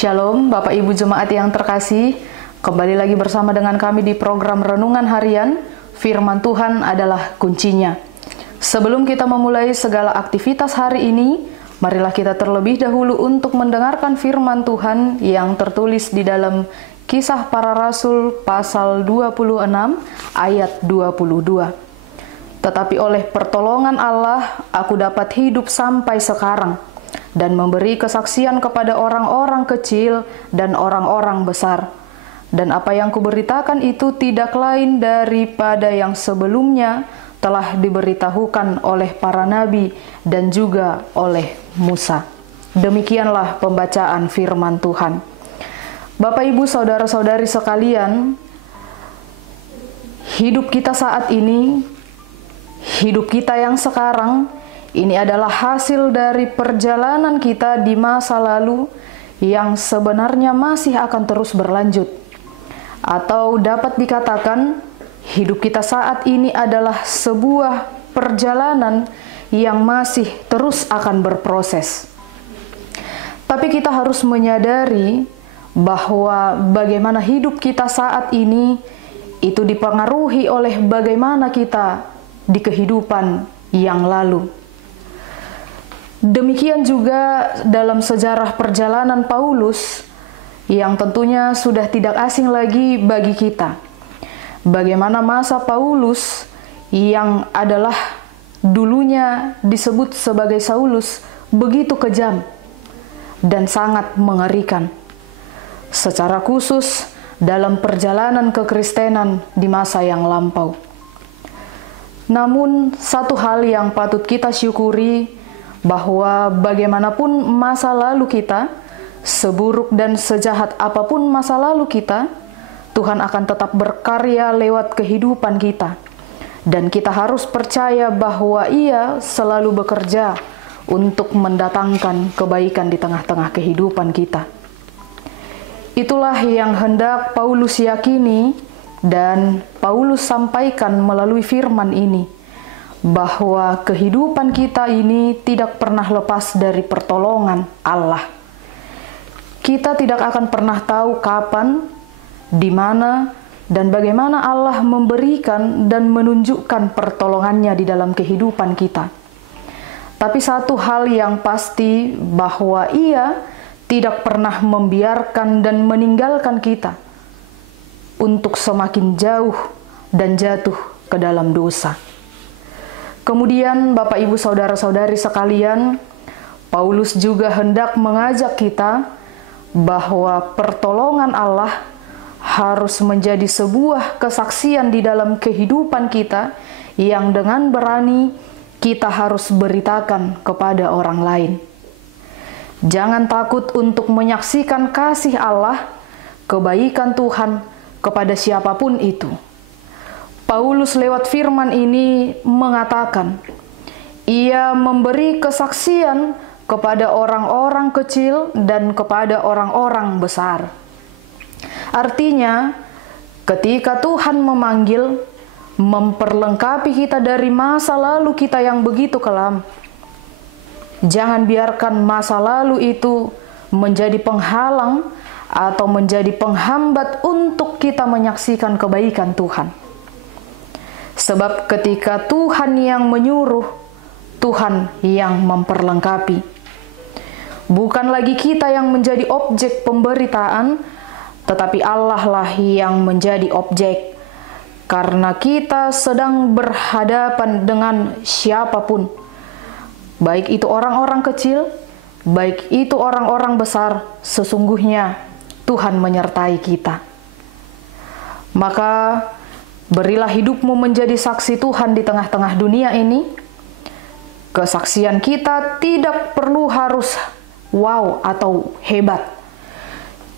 Shalom Bapak Ibu Jemaat yang terkasih, kembali lagi bersama dengan kami di program Renungan Harian, Firman Tuhan adalah kuncinya. Sebelum kita memulai segala aktivitas hari ini, marilah kita terlebih dahulu untuk mendengarkan firman Tuhan yang tertulis di dalam Kisah Para Rasul pasal 26 ayat 22. Tetapi oleh pertolongan Allah, aku dapat hidup sampai sekarang, dan memberi kesaksian kepada orang-orang kecil dan orang-orang besar. Dan apa yang kuberitakan itu tidak lain daripada yang sebelumnya telah diberitahukan oleh para nabi dan juga oleh Musa. Demikianlah pembacaan firman Tuhan. Bapak, Ibu, saudara-saudari sekalian, hidup kita saat ini, hidup kita yang sekarang, ini adalah hasil dari perjalanan kita di masa lalu yang sebenarnya masih akan terus berlanjut. Atau dapat dikatakan, hidup kita saat ini adalah sebuah perjalanan yang masih terus akan berproses. Tapi kita harus menyadari bahwa bagaimana hidup kita saat ini itu dipengaruhi oleh bagaimana kita di kehidupan yang lalu. Demikian juga dalam sejarah perjalanan Paulus yang tentunya sudah tidak asing lagi bagi kita. Bagaimana masa Paulus yang adalah dulunya disebut sebagai Saulus begitu kejam dan sangat mengerikan. Secara khusus dalam perjalanan kekristenan di masa yang lampau. Namun satu hal yang patut kita syukuri, bahwa bagaimanapun masa lalu kita, seburuk dan sejahat apapun masa lalu kita, Tuhan akan tetap berkarya lewat kehidupan kita. Dan kita harus percaya bahwa Ia selalu bekerja untuk mendatangkan kebaikan di tengah-tengah kehidupan kita. Itulah yang hendak Paulus yakini dan Paulus sampaikan melalui firman ini, bahwa kehidupan kita ini tidak pernah lepas dari pertolongan Allah. Kita tidak akan pernah tahu kapan, di mana, dan bagaimana Allah memberikan dan menunjukkan pertolongannya di dalam kehidupan kita. Tapi satu hal yang pasti, bahwa Ia tidak pernah membiarkan dan meninggalkan kita untuk semakin jauh dan jatuh ke dalam dosa. Kemudian Bapak, Ibu, saudara-saudari sekalian, Paulus juga hendak mengajak kita bahwa pertolongan Allah harus menjadi sebuah kesaksian di dalam kehidupan kita yang dengan berani kita harus beritakan kepada orang lain. Jangan takut untuk menyaksikan kasih Allah, kebaikan Tuhan kepada siapapun itu. Paulus lewat firman ini mengatakan, ia memberi kesaksian kepada orang-orang kecil dan kepada orang-orang besar. Artinya, ketika Tuhan memanggil, memperlengkapi kita dari masa lalu kita yang begitu kelam, jangan biarkan masa lalu itu menjadi penghalang atau menjadi penghambat untuk kita menyaksikan kebaikan Tuhan. Sebab ketika Tuhan yang menyuruh, Tuhan yang memperlengkapi. Bukan lagi kita yang menjadi objek pemberitaan, tetapi Allah lah yang menjadi objek. Karena kita sedang berhadapan dengan siapapun, baik itu orang-orang kecil, baik itu orang-orang besar, sesungguhnya Tuhan menyertai kita. Maka berilah hidupmu menjadi saksi Tuhan di tengah-tengah dunia ini. Kesaksian kita tidak perlu harus wow atau hebat.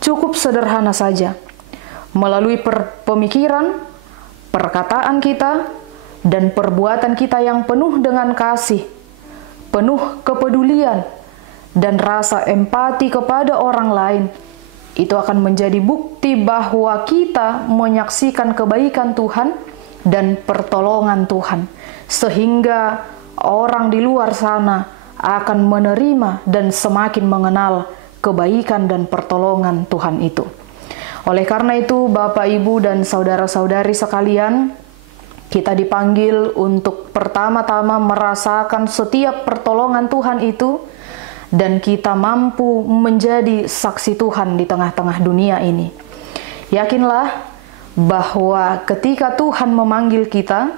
Cukup sederhana saja. Melalui pemikiran, perkataan kita, dan perbuatan kita yang penuh dengan kasih, penuh kepedulian, dan rasa empati kepada orang lain. Itu akan menjadi bukti bahwa kita menyaksikan kebaikan Tuhan dan pertolongan Tuhan. Sehingga orang di luar sana akan menerima dan semakin mengenal kebaikan dan pertolongan Tuhan itu. Oleh karena itu, Bapak, Ibu, dan saudara-saudari sekalian, kita dipanggil untuk pertama-tama merasakan setiap pertolongan Tuhan itu, dan kita mampu menjadi saksi Tuhan di tengah-tengah dunia ini. Yakinlah bahwa ketika Tuhan memanggil kita,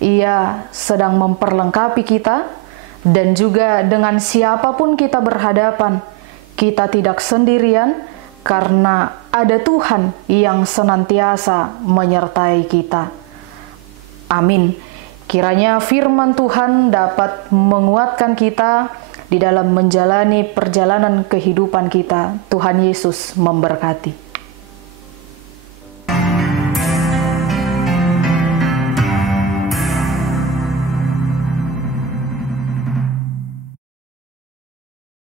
Ia sedang memperlengkapi kita, dan juga dengan siapapun kita berhadapan, kita tidak sendirian, karena ada Tuhan yang senantiasa menyertai kita. Amin. Kiranya firman Tuhan dapat menguatkan kita di dalam menjalani perjalanan kehidupan kita. Tuhan Yesus memberkati.